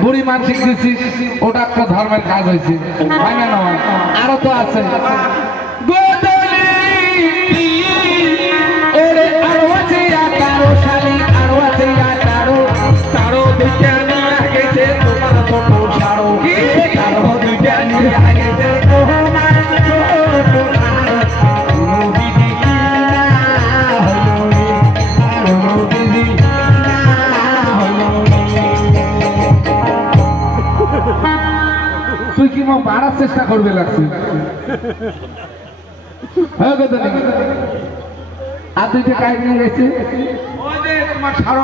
বুড়ি মানসিক দিছি ওটা একটা ধর্মের কাজ হয়েছে হয় না নয় আরো তো আছে ওরে আরো আছে আকারো শালি আরো আছে আকারো তারো দুইটা নিয়ে গেছে তোমার ছোট সারো তারো দুইটা নিয়ে গেছে তোমার ছোট তুই কি মা মারার চেষ্টা করবে লাগছে হ্যাঁ কথা নাকি আর দুইটা কাজ নিয়ে গেছে ওই যে তোমার সারো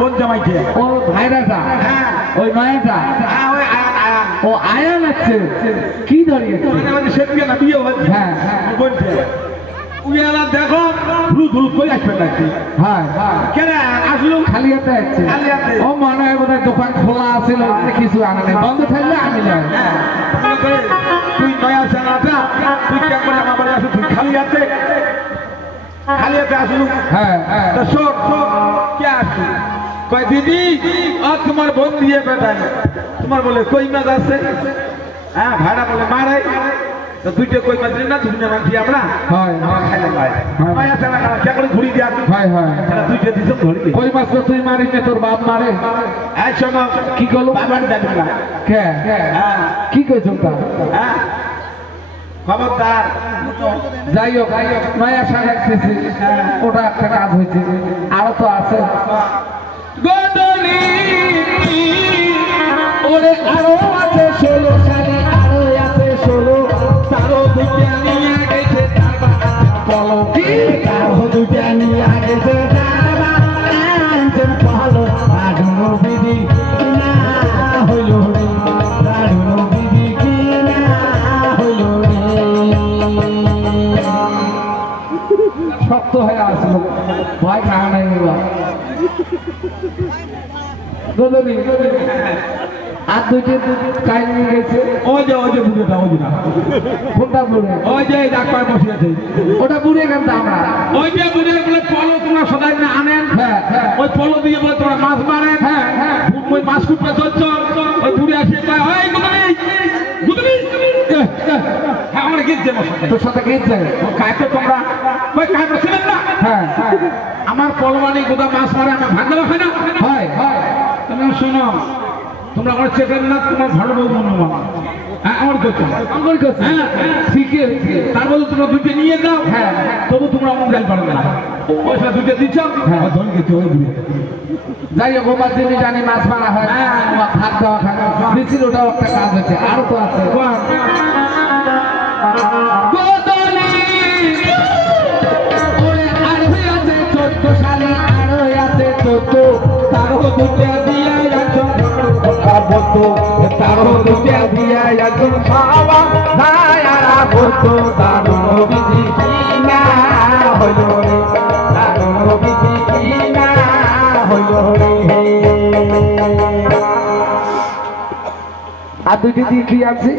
বোন জামাইছে ও ভাইরাটা ওই নয়াটা ও আয়ান আছে কি ধরিয়েছে সেদিকে না বিয়ে হচ্ছে হ্যাঁ বলছে উইয়ালা দেখো ধুলু ধুলু করে আসবে নাকি হ্যাঁ কেন আসলো খালি হাতে আছে খালি হাতে। ও মনে হয় বোধহয় দোকান খোলা আছিল কিছু আনা নেই বন্ধ থাকলে আমি যাই তুই নয়া চালাটা তুই কেমন আমার বাড়ি আসো তুই খালি হাতে আসলু হ্যাঁ তা শোন কে আসলু কয় দিদি আর তোমার বোন দিয়ে বেটাই তোমার বলে কই মাছ আছে হ্যাঁ ভাড়া বলে মারে তো দুইটা কই মাছ না দুইটা মাছি আমরা হয় খাইলাম ভাই নয়া চালা কে করে ঘুরি দিয়া হয় দুইটা দিছম ধরি কই মাছ তো তুই মারিস না তোর বাপ মারে এই শোনো কি করলো বাবার দাবি না কে হ্যাঁ কি কইছ তা হ্যাঁ খবরদার যাই হোক নয়া সাজাচ্ছি ওটা একটা কাজ হয়েছে আরো তো আছে গদলি ওরে আরো আছে 16 সালে আরো আছে 16 তারও দুইটা নিয়ে গেছে তার বলো কি তারও দুইটা নিয়ে গেছে তার আনছেন বলো আডুনো বিধি না হইল রে আডুনো বিধি কি না হইল রে শক্ত হয়ে আসলো ভয় খাওয়া নাই গদলি আর দুইটা কাজ নিয়ে গেছে ওই যে বুড়োটা ওই না কোনটা বুড়ে ওই যে ডাক্তার বসে আছে ওটা বুড়ে কেন আমরা ওই যে বুড়ে বলে পলো তোমরা সদাই না আনেন হ্যাঁ ওই পলো দিয়ে বলে তোমরা মাছ মারেন হ্যাঁ ওই মাছ কুটে চলছ ওই বুড়ে আসে কয় ওই গুদলি হ্যাঁ আমরা গিয়ে দেবো তোর সাথে গেছে কাকে তোমরা ওই কাকে ছিলেন না হ্যাঁ আমার পলমানি গোদা মাছ মারে আমার ভাগ্য হয় না হয় তুমি শোনো তোমরা আমার চেকেন না তোমার ভালো বউ মনে হ্যাঁ আমার কথা আমার কাছে হ্যাঁ শিখে তার বলে তোমরা দুইটা নিয়ে যাও হ্যাঁ তবু তোমরা অমন যাই পারবে না পয়সা দুইটা দিচ্ছ হ্যাঁ। ধন গেছে ওই বুড়ে যাই হোক ওবার যিনি জানি মাছ মারা হয় ভাত দেওয়া খায় মিছিল ওটাও একটা কাজ হচ্ছে আরো তো আছে গদলি ওরে আরো আছে 14 সালে আরো আছে 14 তারও দুটা দিয়া একজন বলতো তারও দুটা দিয়া একজন খাওয়া নায়ারা বলতো তারও বিধি কিনা হইল রে তারও বিধি কিনা হইল রে আর দুইটি দিয়ে কি আছে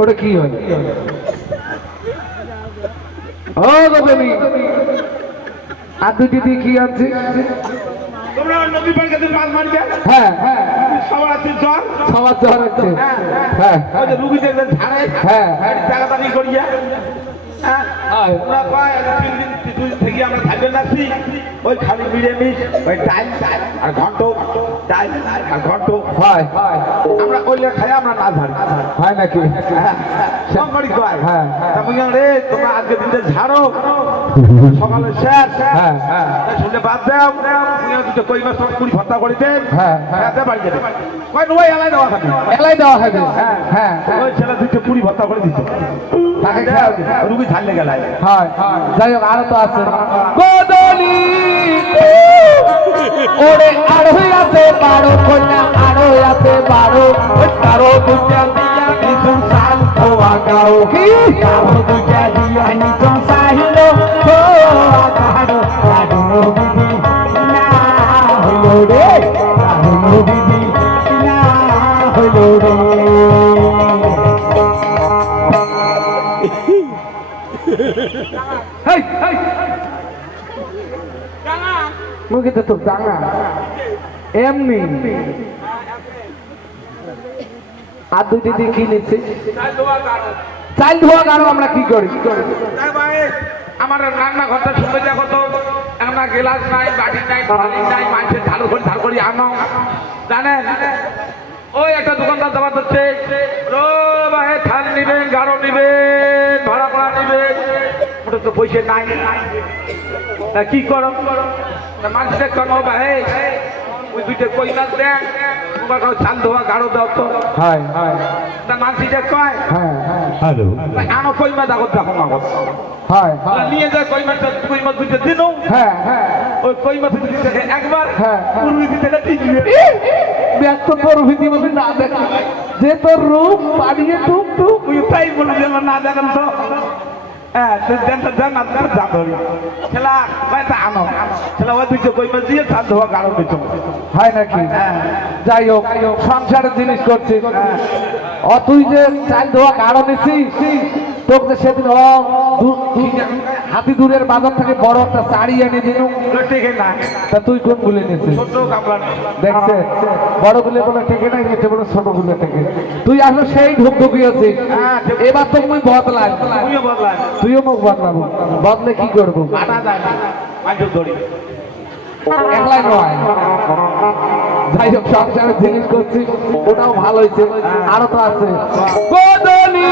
ওটা কি হয় ও গদলি আর দুইটি দিয়ে কি আছে তোমরা নদী পাড় কাছে মাছ মারবে হ্যাঁ সবার আছে জ্বর সবার জ্বর আছে হ্যাঁ ওই যে রুগী দেখবেন ঝাড়াই হ্যাঁ টাকাদারি করিয়া হ্যাঁ ওরা কয় 3 দিন 2 দিন থেকে আমরা থাকবেন নাছি ওই খালি মিলেমিশ ওই ডাল আর ঘন্ট ডাল আর ঘন্ট হয় আমরা ওইটা খাই আমরা না ঝাড়ি হয় নাকি সম্মানি কয় হ্যাঁ তা বুঝলাম রে তোমরা আজকে দিনটা ঝাড়ো সকালে শেষ হ্যাঁ শুনলে বাদ দাও দুটো কই মাছ তোমার কুড়ি ভর্তা করে দেন হ্যাঁ বাড়ি যাবে কয় ওই এলাই দেওয়া থাকে এলাই দেওয়া হবে হ্যাঁ ওই ছেলে দুটো কুড়ি ভর্তা করে দিচ্ছে তাকে রুগী ঝাড়লে গেলায় হয় যাই হোক আরো তো আছে গদলি ওরে আরো আছে 12 কন্যা আরো আছে 12 তারও দুটা দিয়া কিছু সাল খোয়া গাও কি তারও দুটা দিয়া নিচন সাহিলো খোয়া গাও আডুনো বিধি না হইলো রে আডুনো বিধি না হইলো রে হেই মুখে তো ডাঙা এমনি আর দুইটি দিয়ে কি নিচ্ছি চাল ধোয়া গাড়ো আমরা কি করি আমার রান্নাঘরটা শুনে দেখো তো একটা গ্লাস নাই বাটি নাই থালি নাই মানুষের ঝাল করি আনো জানেন ওই একটা দোকানদার দাবার হচ্ছে রো ভাই থাল নিবেন গাঢ় নিবেন ভাড়া ভাড়া নিবেন ওটা তো পয়সা নাই তা কি করো মানুষের কর্ম ভাই ওই দুইটা কই মাছ দেন তোমার চাল ধোয়া গাঢ় দাও তো হ্যাঁ তা মানুষটা কয় হ্যাঁ হ্যালো আনো কই মাছ আগত দেখো আগত হ্যাঁ নিয়ে যায় কই মাছ দুইটা দিনও হ্যাঁ হ্যাঁ ওই কই মাছ দিতে একবার হ্যাঁ পূর্বী দিতে ঠিক ব্যক্ত তোর ভীতি মতো না দেখ যে তোর রূপ পাড়িয়ে টুক টুক তাই বলে দিল না দেখেন তো হ্যাঁ দেন না যা ধরি খেলা কয়টা আনো খেলা ওই দুইটা কই মাছ দিয়ে চাল ধোয়া গাঢ় দিত হয় নাকি যাই হোক সংসারের জিনিস করছি তুই যে চাল ধোয়া গাঢ় নিছিস তোকে সেদিন হাতি দূরের বাজার থেকে বড় একটা শাড়ি এনে দিল টেকে না তা তুই কোন গুলে নিছিস ছোট কাপড় দেখছে বড় গুলে বলে টেকে না এতে বলে ছোট গুলে টেকে তুই আসলে সেই ঢুক ঢুকিয়েছিস এবার তো তুই বদলাই তুমিও বদলাই তুইও মুখ বদলাবো বদলে কি করবো আটা যায় না মাঝে ধরি একলাই নয় যাই হোক সংসারের জিনিস করছি ওটাও ভালো হয়েছে আরো তো আছে বদলি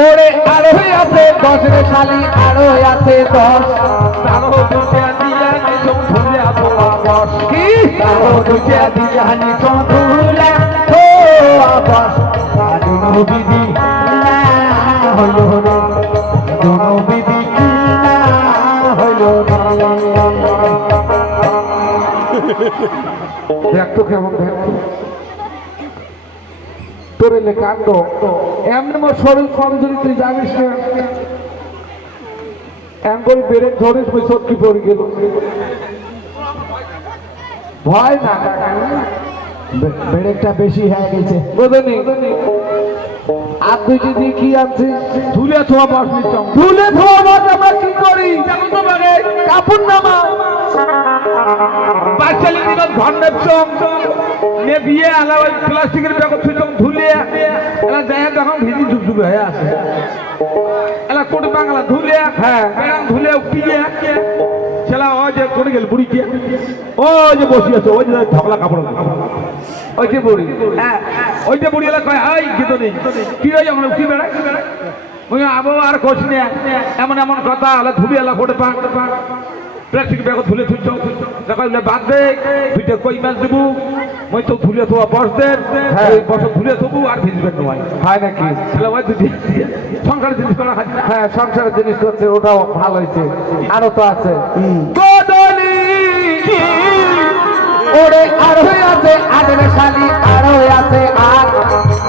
ওরে আরো আছে 10 রে শালি আরো আছে 10 আরো দুটা দিয়া নিজম ধুলে আবস কি আরো দুটা দিয়া নিজম ধুলে ও আবাস আদুনো বিধি হলো হলো দুনো বিধি হলো দেখ তো কেমন দেখ তোর এলে কাণ্ড এমনি মোর শরীর কমজোরি তুই জানিস না এম করে বেড়ে ধরিস মুই সত্যি পড়ে গেল ভয় না ব্রেকটা বেশি হয়ে গেছে বোঝনি আর তুই যদি কি আনছিস ধুলে থোয়া বস নিচম ধুলে ধোয়া মাছ আমরা কি করি কাপড় নামা বাচ্চালি দিনত ঘর নেপছম নে বিয়ে আলা ওই প্লাস্টিকের ব্যাগ থুইছম ধুলে এলা যায় দেখো ভিজি ঝুপঝুপ হয়ে আছে এলা কোট বাংলা ধুলে হ্যাঁ। ব্যাগ ধুলে উঠিয়ে ছেলা ও যে কোনে গেল বুড়ি কে ও যে বসি আছে ওই যে ঢকলা কাপড় ওই যে বড়ি হ্যাঁ ওই যে বুড়ি এলা কয় আই কি তো নেই কি হই আমরা উঠি বেড়াই ওই আবো আর কোশ নে এমন এমন কথা হলে ধুলি এলা কোট পা প্লাস্টিক ব্যাগ ধুলে থুইছ দেখাইলে বাদ দে দুইটা কই মাছ দেবো মই তো ধুলে থোয়া বস দে হ্যাঁ। বস ধুলে থবু আর ভিজবে নয় হয় নাকি ছেলে ওই দুটি সংসারের জিনিস করা খাচ্ছি না হ্যাঁ সংসারের জিনিস করছে ওটাও ভালো হয়েছে আরো তো আছে ওরে আরো আছে আদের শালি আরো আছে আর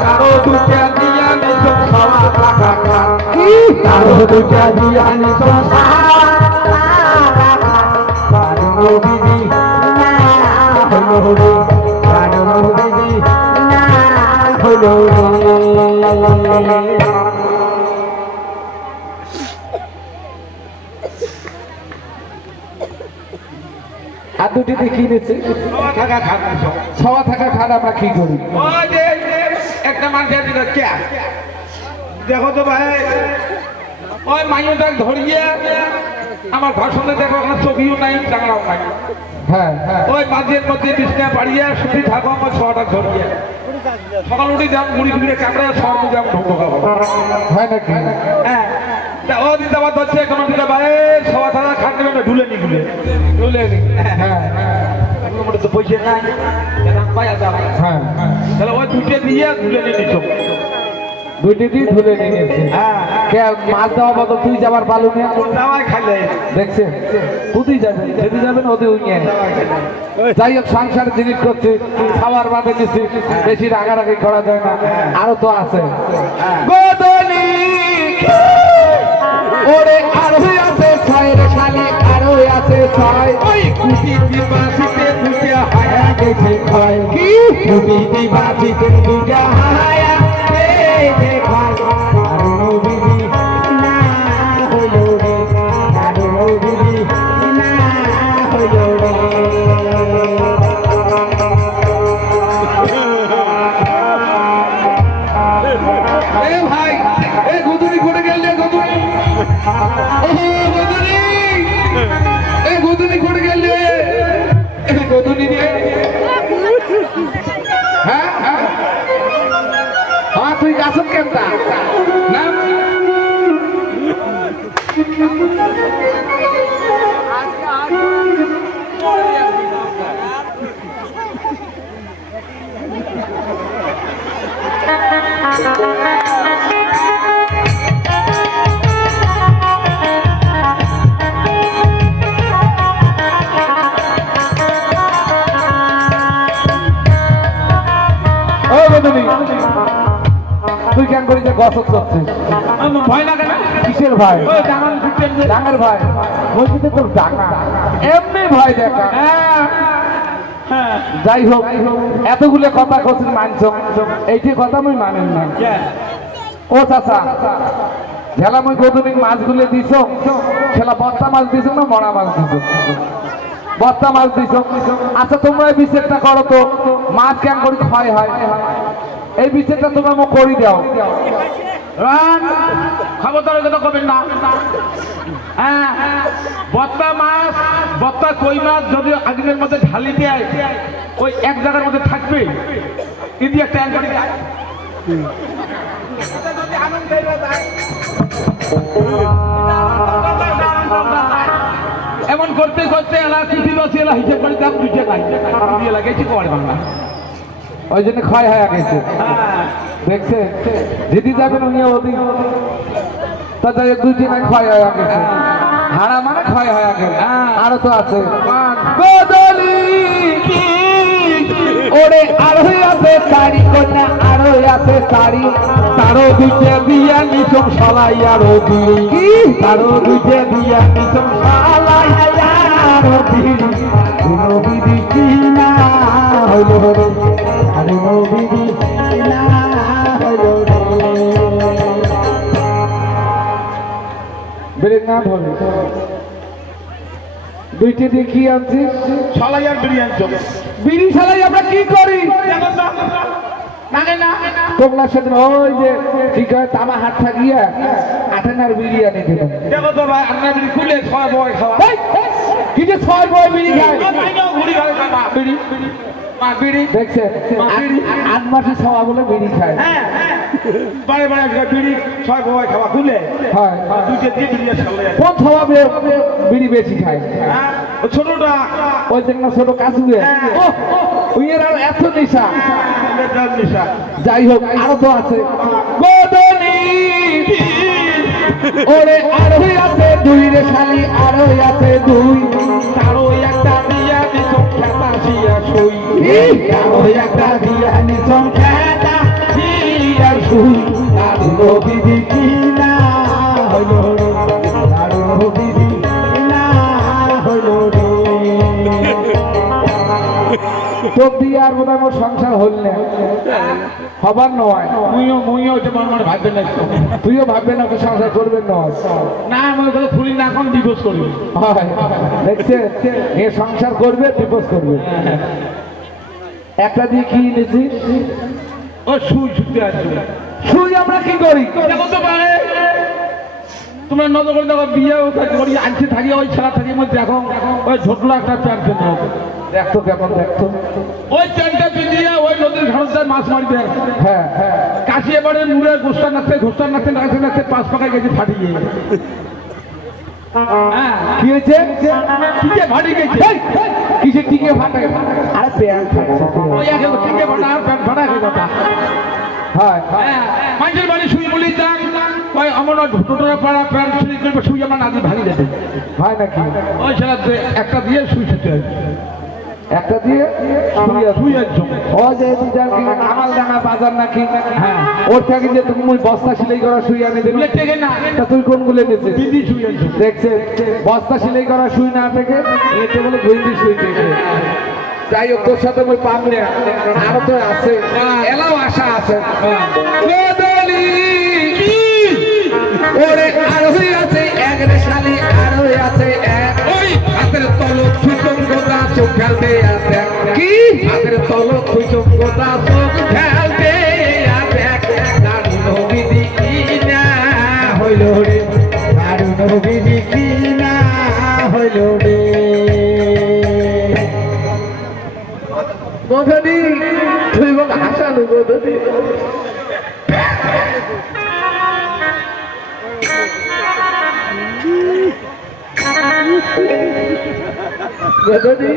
কারো দুটা দিয়া নিজ খাওয়া টাকা খা কি কারো দুটা দিয়া নিছ বিধি হলো হলো কারো বিধি হলো আর দুটি দিয়ে কি নিচ্ছে টাকা খাবো ছওয়া থাকা খান আমরা কি করি ওই যে একটা মানুষের দিকে কে দেখো তো ভাই ওই মাইনটা ধরিয়ে আমার ঘর সঙ্গে দেখো ওখানে চোখেও নাই জানলাও নাই হ্যাঁ হ্যাঁ ওই মাঝের মধ্যে বিছনা বাড়িয়ে শুধু থাকো আমার ছটা ধরিয়ে সকাল উঠে যাও মুড়ি ফুড়ে কামড়ে সব মুখে আমি ঢোক ঢোকাবো হয় নাকি হ্যাঁ তা ও দিতে আবার ধরছে কোনো দিকে ভাই সবা থাকা খাট নেবে না ঢুলে নি ঢুলে নি হ্যাঁ হ্যাঁ আমার মধ্যে তো পয়সা নাই এটা পায়া যাও হ্যাঁ তাহলে ওই দুটো দিয়ে ঢুলে নিয়ে নিচ্ছ দুইটি দিয়ে ধুলে নিয়ে নিয়েছে হ্যাঁ কে মাছ দেওয়া বদল তুই যাবার পালু নিয়ে দাওয়াই খাইলে দেখছেন তুই যাবেন যদি যাবেন ওদের উইয়ে যাই হোক সংসারের জিনিস করছি খাবার বাদে নিচ্ছি বেশি রাগারাগি করা যায় না আরো তো আছে গোদলি ওরে আরো আছে ছয়ের শালি আরো আছে ছয় ওই কুটি দিবাসিতে দুটা হায়া গেছে ক্ষয় কি বিধি বাঁচিতে দুটা হায়া গেছে ক্ষয় কারো বিধি না হলো রে কারো বিধি না এ ভাই এ গুদুরি করে গেলে গুদুরি গুদুরি এ গুদুরি করে গেলে গুদুরি রে হ্যাঁ হ্যাঁ হ্যাঁ তুই গাছত কেমতা না ও বন্ধুনি তুই কেন করি যে গছত করছিস আমার ভয় লাগে না কিসের ভাই ওই ডাঙার ফিটেন যে ডাঙার ভাই মসজিদে তোর ডাঙা এমনি ভয় দেখা হ্যাঁ যাই হোক এতগুলো কথা কছিস মানছ এইটি কথা আমি মানেন না ও চাচা ঝেলা মই গদুনি মাছগুলো দিছ খেলা বত্তা মাছ দিছ না মরা মাছ দিছ বত্তা মাছ দিছ আচ্ছা তোমরা এই বিচারটা করো তো মাছ কেন করি ক্ষয় হয় এই বিচারটা তোমরা মোক করি দাও রান খবরদার কথা কবেন না হ্যাঁ বত্তা মাছ বত্তা কই মাছ যদি আগুনের মধ্যে ঢালি দেয় ওই এক জায়গার মধ্যে থাকবে ইন্ডিয়া ট্যাঙ্ক করে যায় এমন করতে করতে এলা কিছু বসে এলা হিসেব করে দাম দুইটা নাই লাগাইছি করে বাংলা ওই জন্য ক্ষয় হয়ে গেছে দেখছে যেদি যাবেন উনি ওদিক তা যাই দুই দিন ক্ষয় হয়ে গেছে হারা মানে ক্ষয় হয়ে গেছে আরো তো আছে গদলি ওরে আরোই আছে চারি কন্যা আরোই আছে চারি তারও দুইটা দিয়া নিচম সালাই আরো দিই তারও দুইটা দিয়া নিচম সালাই আরো দিই নবীদি কিনা হইল রে আরে নবীদি কিনা হইল রে বেরেক না ধরে দুইটা দিয়ে কি আনছিস ছলাই আর বিরিয়ানি চলে বিড়ি সালাই আমরা কি করি তোমরা সেদিন ওই যে কি কয় তামা হাত থাকিয়া আঠেনার বিরিয়ানি দিল দেখো তো ভাই আপনার বিড়ি খুলে ছয় বয় খাওয়া কি যে ছয় বয় বিড়ি খায় ঘুরি ঘরে খাওয়া বিড়ি মা বিড়ি দেখছে 8 মাসে সবা বলে বিড়ি খায় হ্যাঁ বারে বারে বিড়ি ছয় বয় খাওয়া খুলে হয় দুইটা দিয়ে বিড়ি ছাড়লে কোন সবা বিড়ি বেশি খায় ছোটটা ওই দেখনা ছোট কাজু ওই এর আর এত নেশা যাই হোক আরো তো আছে বদনি ওরে আরোই আছে দুই রে শালি আরোই আছে দুই তারও একটা দিয়া নিচম খেতা শিয়া শুই তারও একটা দিয়া নিচম খেতা শিয়া শুই আর নবীদি কিনা হইল রে আর নবীদি কিনা হইল রে তোর দিয়ে আর বোধ হয় সংসার হল না হবার নয় মুইও তোমার মানে ভাববেন না তুইও ভাববে না তোর সংসার করবেন নয় না মনে করে ফুলি না এখন ডিভোর্স করবে দেখছে এ সংসার করবে ডিভোর্স করবে একটা দিয়ে কি এনেছিস ও সুই ছুটতে আসবে সুই আমরা কি করি দেখো তো পারে তোমরা নজর করে দেখো বিয়ে করি আনছে থাকি ওই ছেলা থাকি মধ্যে দেখো ওই ঝোটলা একটা প্যান্ট পেতে হবে দেখতো কেমন দেখতো ওই প্যান্টটা পিঁধিয়ে ওই নদীর ঘাটে মাছ মারবে হ্যাঁ হ্যাঁ কাশি এবারে মুড়ে ঘোষটা নাচতে নাচতে 5 টাকা কেজি ফাটিয়ে হ্যাঁ কি হয়েছে টিকে ফাটি গেছে কিসে টিকে ফাটে আরে প্যান্ট ওই আগে টিকে ফাটা আর প্যান্ট ফাটা হয়ে কথা হয় হ্যাঁ মানুষের বাড়ি শুই বলি যান ওই আমার ঢুটোটা পাড়া প্যান্ট শুই করবে শুই আমার নাতি ভাঙি যাবে হয় নাকি ওই সেটা একটা দিয়ে শুই ছুটে একটা দিয়ে শুই একজন ও যে কামাল ডাঙা বাজার নাকি হ্যাঁ ওর থেকে যে তুমি বস্তা সেলাই করা শুই আনি দেবে টেকে না তা তুই কোনগুলো নিয়েছিস দিদি শুই একজন দেখছে বস্তা সেলাই করা শুই না থেকে এতে বলে গইন্দি শুই থেকে যাই হোক তোর সাথে ওই পাম না আরো তো আছে এলাও আশা আছে বদলি ওরে আরোই আছে এক রে শালি আরোই আছে এক ওই হাতের তল ছুটন গোদা চোখের খেলতে আছে কি হাতের তল খুঁজো গোটা চোখ খেলতে আছে দারুণ বিধি কি না হইল রে দারুণ বিধি কি না হইল রে মধুনি তুই বল হাসানো মধুনি মধুনি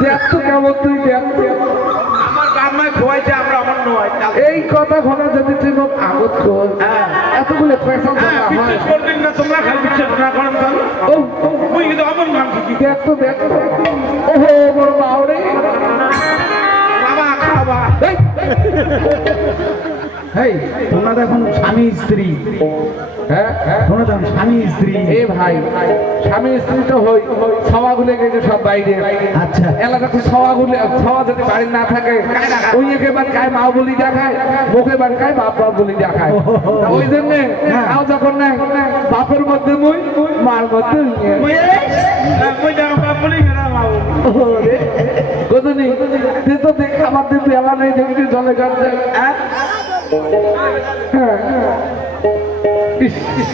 দেখ তো কেমন তুই দেখ আমার গ্রামে খোয়াইছে আমরা আমার নয় এই কথা ঘনা যদি তুই মোক আগত কর হ্যাঁ এতগুলো পয়সা হ্যাঁ জমা হয় বিশ্বাস করবেন না তোমরা খালি বিশ্বাস না করেন তাহলে ও মুই কিন্তু অমন গান শিখি দেখ তো ওহো বড় বাউরে বাবা খাওয়া এই, হেই তোমরা দেখুন স্বামী স্ত্রী হ্যাঁ হ্যাঁ তোমরা দেখুন স্বামী স্ত্রী এ ভাই স্বামী স্ত্রী তো হই সবাগুলো গেছে সব বাইরে আচ্ছা এলাকাতে সবাগুলো সবা যদি বাড়ি না থাকে ওই একেবার কায় মা বলি দেখায় মুখে বার কায় বাপ বাপ বলি দেখায় তা ওই জন্যে তাও যখন নাই বাপের মধ্যে মুই মার মধ্যে ইয়ে। মুই যাও বাপ বলি না বাবু ওরে, গদুনি তুই তো দেখ আমার দিন বেলা নেই দেখবি জলে গাছ যায় হ্যাঁ ইস, ইস,